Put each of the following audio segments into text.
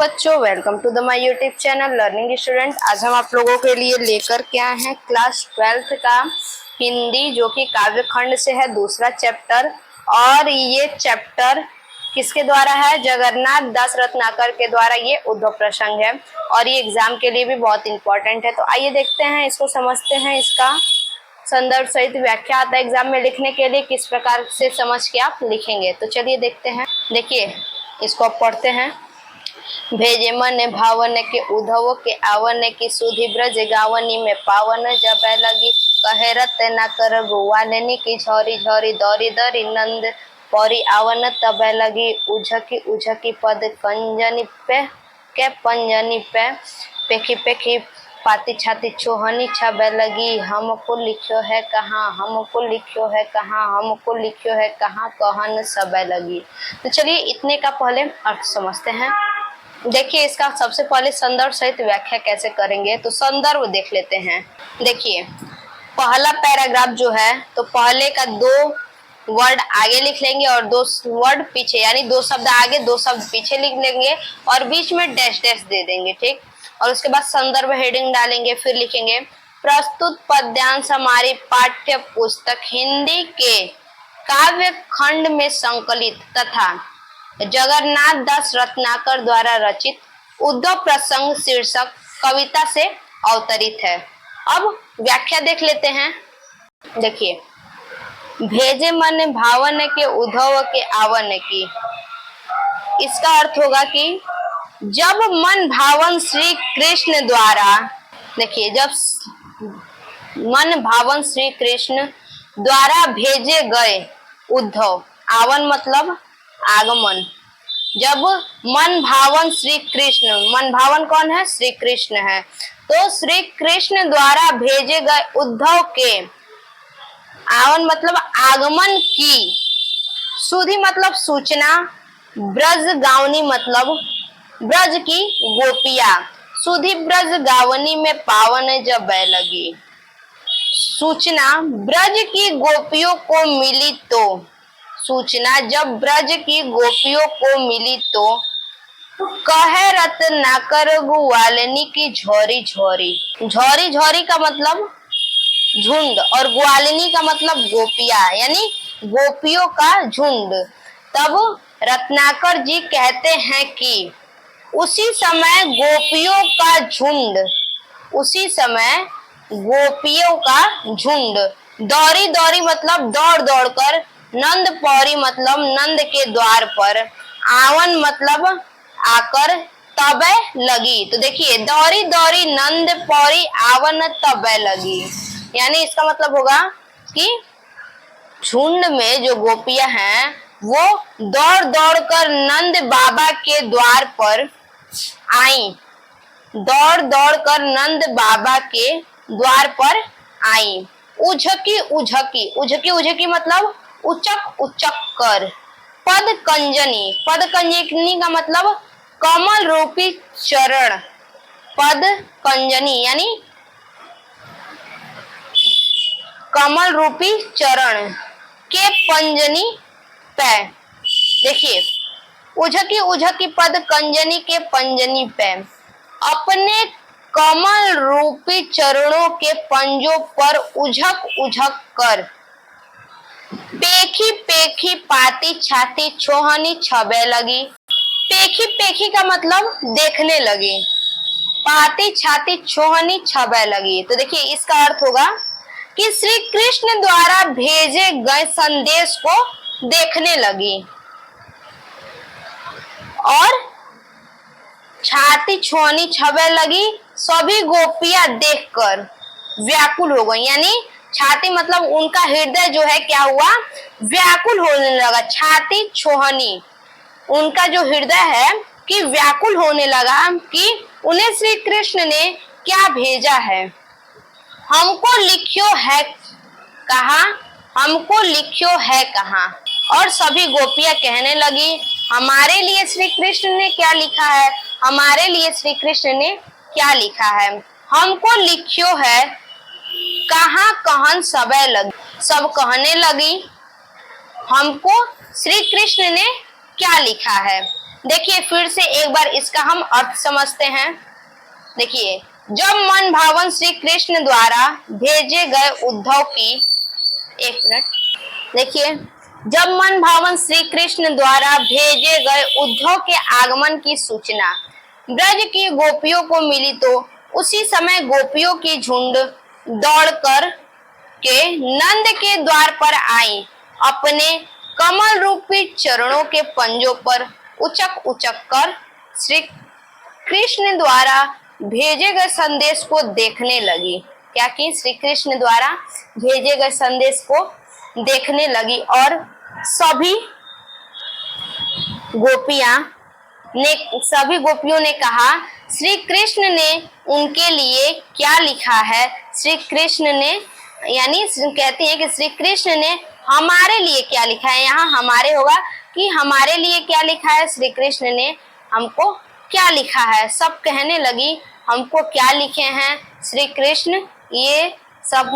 बच्चों, welcome to the my YouTube channel learning student. आज हम आप लोगों के लिए लेकर के आए हैं क्लास 12th का हिंदी, जो कि काव्य खंड से है, दूसरा चैप्टर। और ये चैप्टर किसके द्वारा है? जगन्नाथ दास रत्नाकर के द्वारा ये उद्धव प्रसंग है और ये एग्जाम के लिए भी बहुत इंपॉर्टेंट है। तो आइए देखते हैं, इसको समझते हैं। इसका संदर्भ सहित व्याख्या आता है एग्जाम में लिखने के लिए, किस प्रकार से समझ के आप लिखेंगे। तो चलिए देखते हैं। देखिए, इसको आप पढ़ते हैं। भेजे मन भावन के उद्धव के आवन की सुधि ब्रज गावनी में पावन जब लगी कहे रत न कर गोवालनी की झोरी झोरी दौरी दौरी नंद पौरी आवन तब लगी उझकी उझकी पद कंजनी पे के पंजनी पे पेखी पेखी पाती छाती छोहनी छब लगी हमको लिखो है कहाँ, हमको लिखो है कहाँ, हमको लिखो है कहाँ कहन सब लगी। तो चलिए इतने का पहले अर्थ समझते हैं। देखिए, इसका सबसे पहले संदर्भ सहित व्याख्या कैसे करेंगे, तो संदर्भ देख लेते हैं। देखिए, पहला पैराग्राफ जो है, तो पहले का 2 वर्ड आगे लिख लेंगे और 2 वर्ड पीछे, यानी 2 शब्द आगे 2 शब्द पीछे लिख लेंगे और बीच में डैश डैश दे देंगे, ठीक। और उसके बाद संदर्भ हेडिंग डालेंगे, फिर लिखेंगे प्रस्तुत पद्यांश हमारी पाठ्य पुस्तक हिंदी के काव्य खंड में संकलित तथा जगन्नाथ दास रत्नाकर द्वारा रचित उद्धव प्रसंग शीर्षक कविता से अवतरित है। अब व्याख्या देख लेते हैं। देखिए, भेजे मन भावन के उद्धव के आवन की, इसका अर्थ होगा कि जब मन भावन श्री कृष्ण द्वारा, देखिए, जब मन भावन श्री कृष्ण द्वारा भेजे गए उद्धव, आवन मतलब आगमन, जब मन भावन श्री कृष्ण, मन भावन कौन है? श्री कृष्ण है। तो श्री कृष्ण द्वारा भेजे गए उद्धव के, आवन मतलब आगमन की, सुधि मतलब सूचना, ब्रज गावनी मतलब ब्रज की गोपिया, सुधि ब्रज गावनी में पावन जब लगी, सूचना ब्रज की गोपियों को मिली तो, सूचना जब ब्रज की गोपियों को मिली तो कहे रत्नाकर ग्वालिनी की झोरी झोरी, झोरी झोरी का मतलब झुंड और ग्वालिनी का मतलब गोपिया, यानी गोपियों का झुंड। तब रत्नाकर जी कहते हैं कि उसी समय गोपियों का झुंड, उसी समय गोपियों का झुंड, दौरी दौरी मतलब दौड़ दौड़ कर, नंद पौरी मतलब नंद के द्वार पर, आवन मतलब आकर, तबे लगी। तो देखिए, दौरी दौरी नंद पौरी आवन तबे लगी, यानी इसका मतलब होगा कि झुंड में जो गोपियां हैं वो दौड़ दौड़ कर नंद बाबा के द्वार पर आई, दौड़ दौड़ कर नंद बाबा के द्वार पर आई। उझकी उझकी, उझकी उझकी मतलब उचक उचक कर। पद कंजनी, पद कंजनी का मतलब कमल रूपी चरण, पद कंजनी यानी कमल रूपी चरण के पंजनी पे। देखिए, उझकी उझकी पद कंजनी के पंजनी पे, अपने कमल रूपी चरणों के पंजों पर उझक उझक कर, पेखी पेखी पाती छाती छोहनी छबे लगी। पेखी पेखी का मतलब देखने लगी, पाती छाती छोहनी छबे लगी। तो देखिए, इसका अर्थ होगा कि श्री कृष्ण द्वारा भेजे गए संदेश को देखने लगी और छाती छोहनी छबे लगी। सभी गोपियां देखकर व्याकुल हो गई, यानी छाती मतलब उनका हृदय जो है क्या हुआ? व्याकुल होने लगा। छाती छोहनी, उनका जो हृदय है कि व्याकुल होने लगा कि उन्हें श्री कृष्ण ने क्या भेजा है। हमको लिखियो है कहाँ, हमको लिखियो है कहाँ। और सभी गोपियां कहने लगी, हमारे लिए श्री कृष्ण ने क्या लिखा है, हमारे लिए श्री कृष्ण ने क्या लिखा है। हमको लिखियो है कहाँ कहन सबे लगी, सब कहने लगी हमको श्री कृष्ण ने क्या लिखा है। देखिए फिर से एक बार इसका हम अर्थ समझते हैं। देखिए, जब मन भावन श्री कृष्ण द्वारा भेजे गए उद्धव की, एक मिनट, देखिए, जब मन भावन श्री कृष्ण द्वारा भेजे गए उद्धव के आगमन की सूचना ब्रज की गोपियों को मिली तो उसी समय गोपियों की झुंड दौड़कर के नंद के द्वार पर आई, अपने कमल रूपी चरणों के पंजों पर उचक उचक कर श्री कृष्ण द्वारा भेजे गए संदेश को देखने लगी। क्या कि श्री कृष्ण द्वारा भेजे गए संदेश को देखने लगी और सभी गोपियों ने कहा, श्री कृष्ण ने उनके लिए क्या लिखा है। श्री कृष्ण ने, यानी कहती है कि श्री कृष्ण ने हमारे लिए क्या लिखा है। यहाँ हमारे होगा कि हमारे लिए क्या लिखा है, श्री कृष्ण ने हमको क्या लिखा है। सब कहने लगी हमको क्या लिखे हैं श्री कृष्ण, ये सब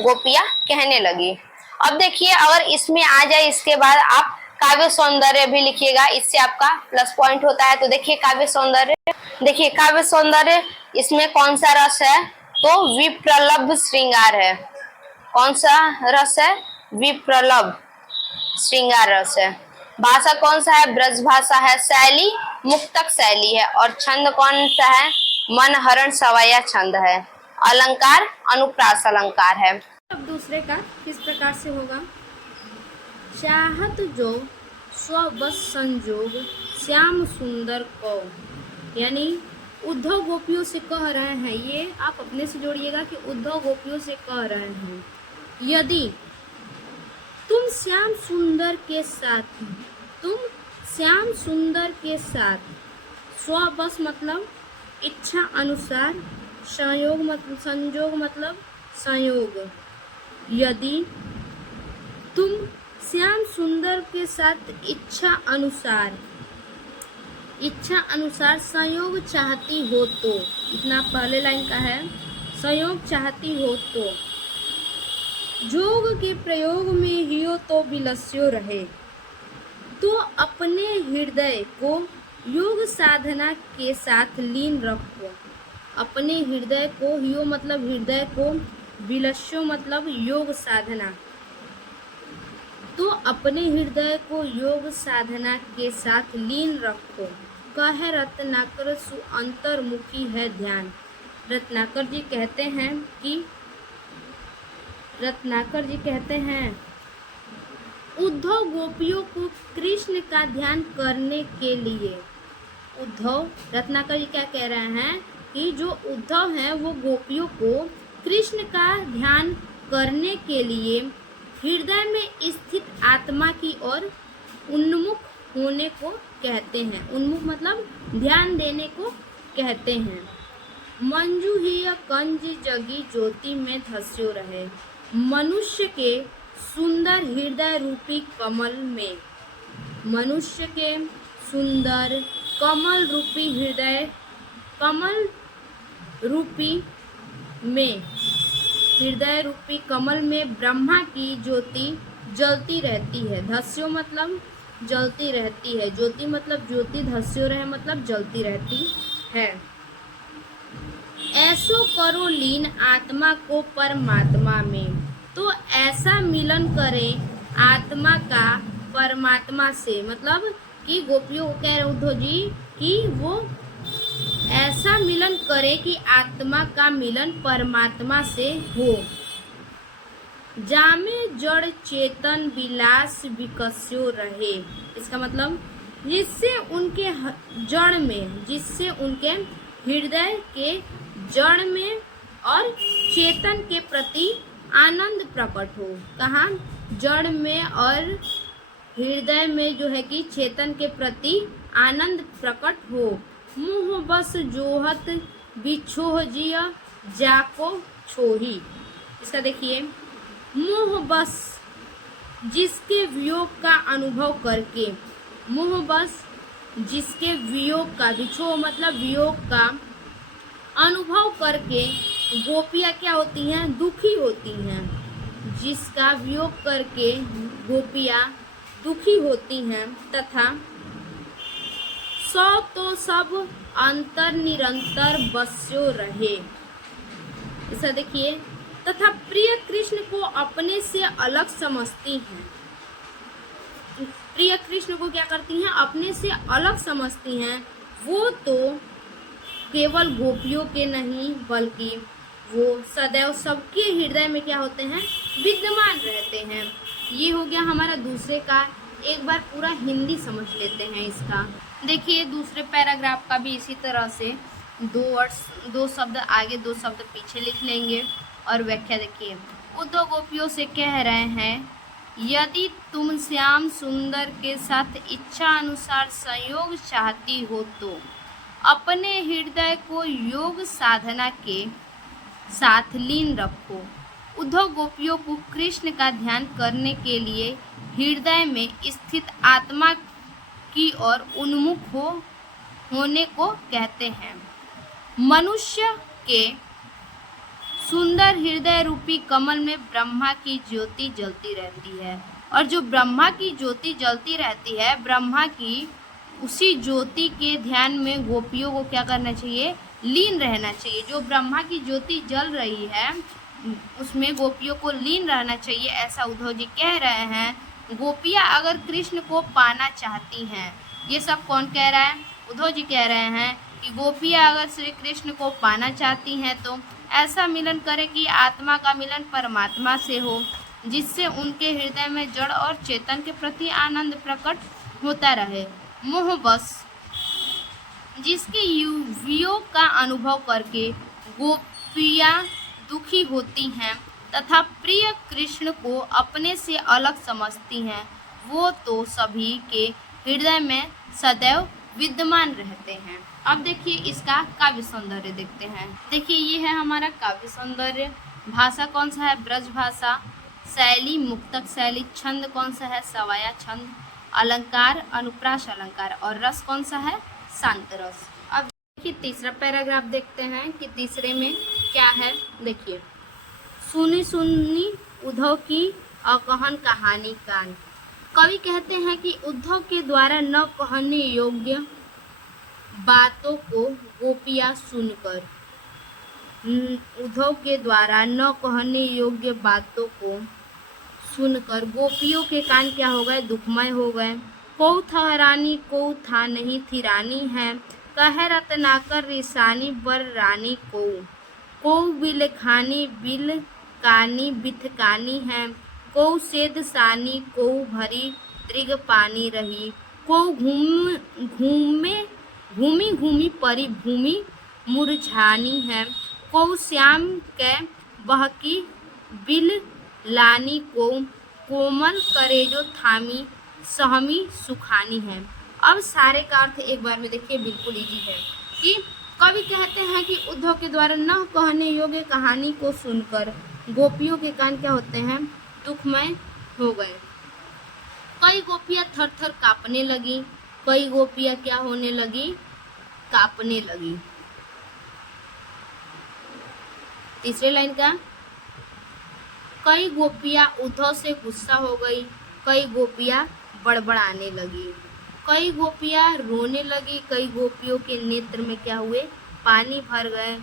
गोपियां कहने लगी। अब देखिए, अगर इसमें आ जाए इसके बाद आप काव्य सौंदर्य भी लिखिएगा, इससे आपका प्लस पॉइंट होता है। तो देखिए काव्य सौंदर्य, देखिए काव्य सौंदर्य इसमें कौन सा रस है, तो विप्रलभ श्रृंगार है। कौन सा रस है, विप्रलभ श्रृंगार रस है। भाषा कौन सा है, ब्रज भाषा है। शैली मुक्तक शैली है। और छंद कौन सा है, मनहरण सवैया छंद है। अलंकार अनुप्रास अलंकार है। अब दूसरे का किस प्रकार से होगा, चाहत जो स्वबस संजोग श्याम सुंदर को, यानी उद्धव गोपियों से कह रहे हैं, ये आप अपने से जोड़िएगा कि उद्धव गोपियों से कह रहे हैं, यदि तुम श्याम सुंदर के साथ, तुम श्याम सुंदर के साथ, स्वबस मतलब इच्छा अनुसार, संयोग मतलब संजोग मतलब संयोग, यदि तुम श्याम सुंदर के साथ इच्छा अनुसार संयोग चाहती हो तो, इतना पहले लाइन का है, संयोग चाहती हो तो, जोग के प्रयोग में हियो तो विलस्यो रहे, तो अपने हृदय को योग साधना के साथ लीन रखो। अपने हृदय को, हियो मतलब हृदय को, विलस्यो मतलब योग साधना, तो अपने हृदय को योग साधना के साथ लीन रखो। कह रत्नाकर सु अंतर्मुखी है ध्यान। रत्नाकर जी कहते हैं उद्धव गोपियों को कृष्ण का ध्यान करने के लिए, रत्नाकर जी क्या कह रहे हैं कि जो उद्धव हैं वो गोपियों को कृष्ण का ध्यान करने के लिए हृदय में स्थित आत्मा की ओर उन्मुख होने को कहते हैं। उन्मुख मतलब ध्यान देने को कहते हैं। मंजू ही कंज जगी ज्योति में धस्यो रहे। मनुष्य के सुंदर हृदय रूपी कमल में, मनुष्य के सुंदर कमल रूपी हृदय, कमल रूपी में, हृदय रूपी कमल में ब्रह्मा की ज्योति जलती रहती है। धस्यो मतलब जलती रहती है, ज्योति मतलब ज्योति, धस्यो रहे मतलब जलती रहती है। ऐसो करो लीन आत्मा को परमात्मा में, तो ऐसा मिलन करें आत्मा का परमात्मा से, मतलब कि गोपियों को कह रहे उद्धव जी कि वो ऐसा मिलन करे कि आत्मा का मिलन परमात्मा से हो। जामे जड़ चेतन विलास विकस्यो रहे, इसका मतलब जिससे उनके जड़ में, जिससे उनके हृदय के जड़ में और चेतन के प्रति आनंद प्रकट हो। कहाँ, जड़ में और हृदय में जो है कि चेतन के प्रति आनंद प्रकट हो। मुँह बस जोहत बिछोह जिया जाको छोही, इसका देखिए, मुँह बस जिसके वियोग का अनुभव करके, मुँह बस जिसके वियोग का, बिछोह मतलब वियोग का अनुभव करके गोपियाँ क्या होती हैं, दुखी होती हैं। जिसका वियोग करके गोपियाँ दुखी होती हैं, तथा सो तो सब अंतर निरंतर बस्यो रहे। ऐसा देखिए, तथा प्रिय कृष्ण को अपने से अलग समझती हैं। प्रिय कृष्ण को क्या करती हैं? अपने से अलग समझती हैं। वो तो केवल गोपियों के नहीं बल्कि वो सदैव सबके हृदय में क्या होते हैं? विद्यमान रहते हैं। ये हो गया हमारा दूसरे का। एक बार पूरा हिंदी समझ लेते हैं इसका। देखिए दूसरे पैराग्राफ का भी इसी तरह से दो शब्द आगे 2 शब्द पीछे लिख लेंगे और व्याख्या देखिए। उद्धव गोपियों से कह रहे हैं, यदि तुम श्याम सुंदर के साथ इच्छा अनुसार संयोग चाहती हो तो अपने हृदय को योग साधना के साथ लीन रखो। उद्धव गोपियों को कृष्ण का ध्यान करने के लिए हृदय में स्थित आत्मा की ओर उन्मुख होने को कहते हैं। मनुष्य के सुंदर हृदय रूपी कमल में ब्रह्मा की ज्योति जलती रहती है, और जो ब्रह्मा की ज्योति जलती रहती है, ब्रह्मा की उसी ज्योति के ध्यान में गोपियों को क्या करना चाहिए? लीन रहना चाहिए। जो ब्रह्मा की ज्योति जल रही है उसमें गोपियों को लीन रहना चाहिए, ऐसा उद्धव जी कह रहे हैं। गोपियाँ अगर कृष्ण को पाना चाहती हैं, ये सब कौन कह रहा है? उद्धव जी कह रहे हैं कि गोपियाँ अगर श्री कृष्ण को पाना चाहती हैं तो ऐसा मिलन करें कि आत्मा का मिलन परमात्मा से हो, जिससे उनके हृदय में जड़ और चेतन के प्रति आनंद प्रकट होता रहे। मोह बस जिसके वियोग का अनुभव करके गोपियाँ दुखी होती हैं तथा प्रिय कृष्ण को अपने से अलग समझती हैं, वो तो सभी के हृदय में सदैव विद्यमान रहते हैं। अब देखिए इसका काव्य सौंदर्य देखते हैं। देखिए ये है हमारा काव्य सौंदर्य। भाषा कौन सा है? ब्रज भाषा। शैली मुक्तक शैली। छंद कौन सा है? सवाया छंद। अलंकार अनुप्रास अलंकार। और रस कौन सा है? शांत रस। अब देखिए तीसरा पैराग्राफ देखते हैं कि तीसरे में क्या है। देखिए, सुनी सुनी उद्धव की अकहन कहानी कान। कवि कहते हैं कि उद्धव के द्वारा न कहने योग्य बातों को गोपियाँ सुनकर, उद्धव के द्वारा न कहने योग्य बातों को सुनकर गोपियों के कान क्या हो गए? दुखमय हो गए। को था रानी को था नहीं थी रानी है, कह रत्नाकर रिसानी बर रानी को बिल खानी बिल कानी बिथकानी है, को सेद सानी को भरी त्रिग पानी रही, को घूमी घूमी परी भूमि मुरझानी है, को श्याम के बहकी बिल लानी को कोमल करेजो थामी सहमी सुखानी है। अब सारे का अर्थ एक बार में देखिए, बिल्कुल इजी है कि कवि कहते हैं कि उद्धव के द्वारा न कहने योग्य कहानी को सुनकर गोपियों के कान क्या होते हैं? दुखमय हो गए। कई गोपियां थर थर कांपने लगी। कई गोपियां क्या होने लगी? कांपने लगी। तीसरे लाइन का, कई गोपियां उद्धव से गुस्सा हो गई। कई गोपियां बड़बड़ाने लगी। कई गोपियां रोने लगी। कई गोपियों के नेत्र में क्या हुए? पानी भर गए।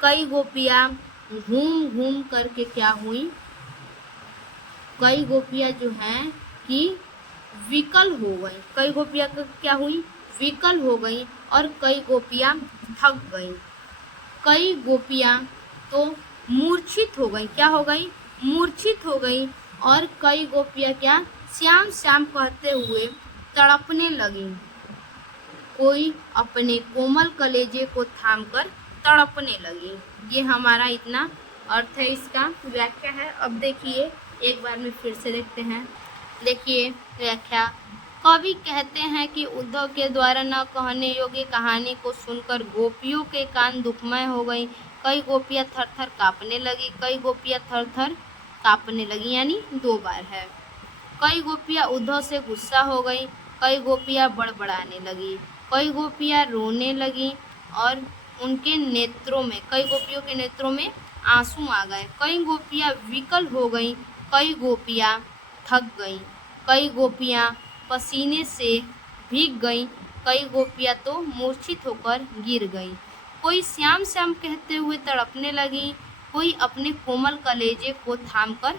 कई गोपियां घूम घूम करके क्या हुई? कई गोपियां जो हैं कि विकल हो गई। कई गोपियां क्या हुई? विकल हो गई। और कई गोपियां थक गई। कई गोपियां तो मूर्छित हो गई। क्या हो गई? मूर्छित हो गई। और कई गोपियां क्या? श्याम श्याम कहते हुए तड़पने लगी। कोई अपने कोमल कलेजे को थामकर तड़पने लगी। ये हमारा इतना अर्थ है, इसका व्याख्या है। अब देखिए एक बार में फिर से देखते हैं। देखिए व्याख्या, कवि कहते हैं कि उद्धव के द्वारा न कहने योग्य कहानी को सुनकर गोपियों के कान दुखमय हो गई। कई गोपियां थर थर कांपने लगी। कई गोपियां थर थर कांपने लगी, यानी 2 बार है। कई गोपियां उद्धव से गुस्सा हो गई। कई गोपियां बड़बड़ाने लगी। कई गोपियां रोने लगी और उनके नेत्रों में, कई गोपियों के नेत्रों में आंसू आ गए। कई गोपियां विकल हो गई। कई गोपियां थक गईं। कई गोपियां पसीने से भीग गईं। कई गोपियाँ तो मूर्छित होकर गिर गई। कोई श्याम श्याम कहते हुए तड़पने लगी, कोई अपने कोमल कलेजे को थामकर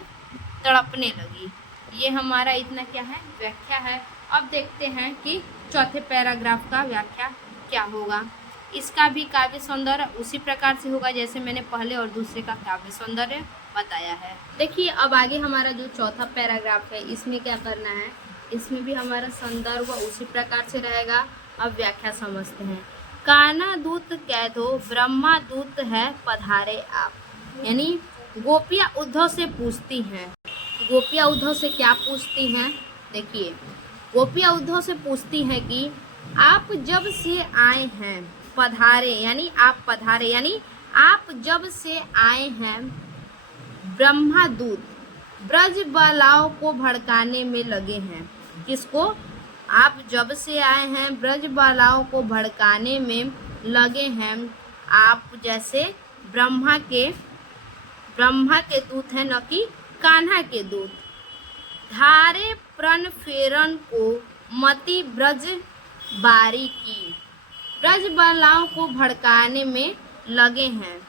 तड़पने लगी। ये हमारा इतना क्या है, व्याख्या है। अब देखते हैं कि चौथे पैराग्राफ का व्याख्या क्या होगा। इसका भी काव्य सौंदर्य उसी प्रकार से होगा जैसे मैंने पहले और दूसरे का काव्य सौंदर्य बताया है। देखिए अब आगे हमारा जो चौथा पैराग्राफ है इसमें क्या करना है, इसमें भी हमारा संदर्भ उसी प्रकार से रहेगा। अब व्याख्या समझते हैं। कान्हा दूत कह दो ब्रह्मा दूत है पधारे आप, यानी गोपियाँ उद्धव से पूछती हैं। गोपियाँ उद्धव से क्या पूछती हैं, देखिए गोपियाँ उद्धव से पूछती हैं कि आप जब से आए हैं, पधारे यानी आप पधारे, यानी आप जब से आए हैं ब्रह्मादूत ब्रज बालाओं को भड़काने में लगे हैं। किसको, आप जब से आए हैं ब्रज बालाओं को भड़काने में लगे हैं। आप जैसे ब्रह्मा के दूत हैं, न कि कान्हा के दूत। धारे प्रण फेरन को मति ब्रज बारी की, ब्रज बालाओं को भड़काने में लगे हैं।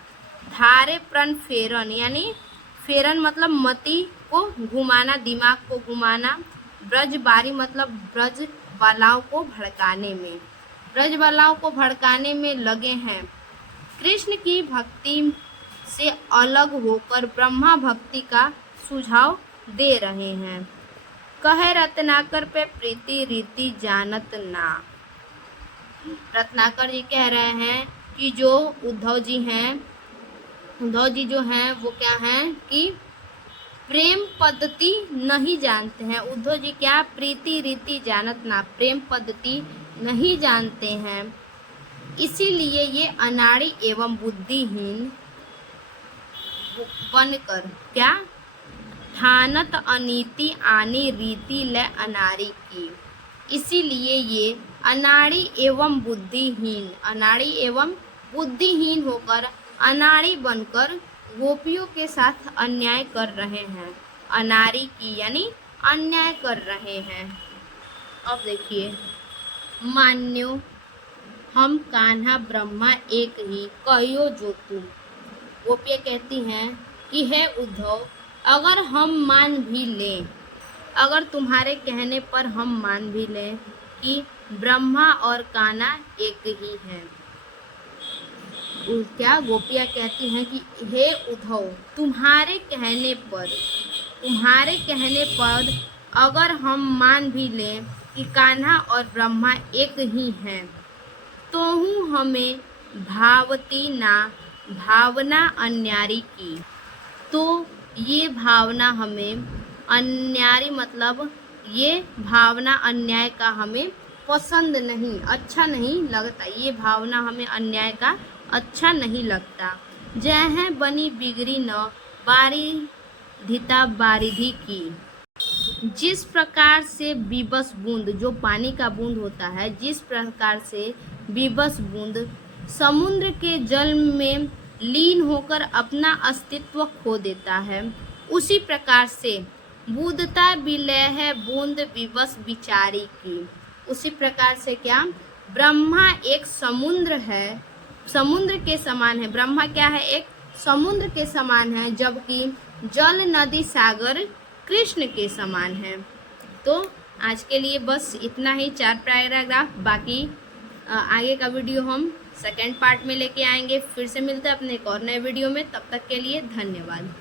धारे प्रण फेरन यानी फेरन मतलब मति को घुमाना, दिमाग को घुमाना। ब्रज बारी मतलब ब्रज बालाओं को भड़काने में, ब्रज बालाओं को भड़काने में लगे हैं। कृष्ण की भक्ति से अलग होकर ब्रह्मा भक्ति का सुझाव दे रहे हैं। कहे रत्नाकर पे प्रीति रीति जानत ना। रत्नाकर जी कह रहे हैं कि जो उद्धव जी जो हैं वो क्या हैं कि प्रेम पद्धति नहीं जानते हैं। उद्धव जी क्या, प्रीति रीति जानत ना, प्रेम पद्धति नहीं जानते हैं, इसीलिए ये अनाड़ी एवं बुद्धिहीन बनकर क्या ठानत अनीति आनी रीति ले अनाड़ी की। इसीलिए ये अनाड़ी एवं बुद्धिहीन होकर अनाड़ी बनकर गोपियों के साथ अन्याय कर रहे हैं। अनाड़ी की यानी अन्याय कर रहे हैं। अब देखिए, मान्यो हम कान्हा ब्रह्मा एक ही, कहियो जो तुम। गोपियाँ कहती हैं कि हे उद्धव, अगर हम मान भी लें, अगर तुम्हारे कहने पर हम मान भी लें कि ब्रह्मा और कान्हा एक ही हैं। क्या गोपियाँ कहती हैं कि हे उद्धव, तुम्हारे कहने पर अगर हम मान भी लें कि कान्हा और ब्रह्मा एक ही हैं, तो हमें भावना अन्यारी की। तो ये भावना हमें अन्यारी मतलब ये भावना अन्याय का हमें पसंद नहीं, अच्छा नहीं लगता। ये भावना हमें अन्याय का अच्छा नहीं लगता। जय है बनी बिगड़ी न बारी धिता बारिधि की। जिस प्रकार से बीबस बूंद, जो पानी का बूंद होता है, जिस प्रकार से बीबस बूंद समुद्र के जल में लीन होकर अपना अस्तित्व खो देता है, उसी प्रकार से बूंदता विलय है बूंद विवश विचारी की। उसी प्रकार से क्या, ब्रह्मा एक समुद्र है, समुद्र के समान है। ब्रह्मा क्या है, एक समुद्र के समान है, जबकि जल नदी सागर कृष्ण के समान है। तो आज के लिए बस इतना ही, 4 पैराग्राफ। बाकी आगे का वीडियो हम सेकेंड पार्ट में लेके आएंगे। फिर से मिलते हैं अपने एक और नए वीडियो में। तब तक के लिए धन्यवाद।